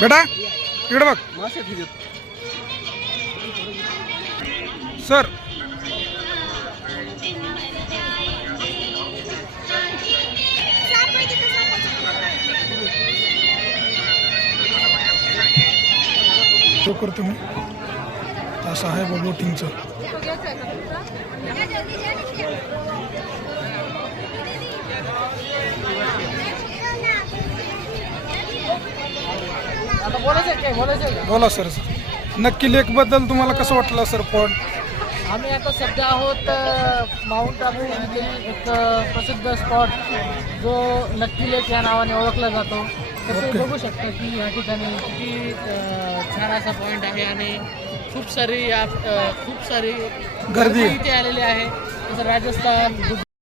बेटा इकडे बघ सर. लवकर तुम्ही असं आहे बघ बोटिंगचं. बोला सर. नक्की लेक बद्दल तुम्हाला कसं वाटलं सर पॉइंट? आम्ही आता सध्या आहोत माउंट आबू येथील एक प्रसिद्ध स्पॉट जो नक्की लेक या नावाने ओळखला जातो. तर ते बघू शकता की या ठिकाणी किती छान असा पॉईंट आहे आणि खूप सारी गर्दी इथे आलेली आहे. जसं राजस्थान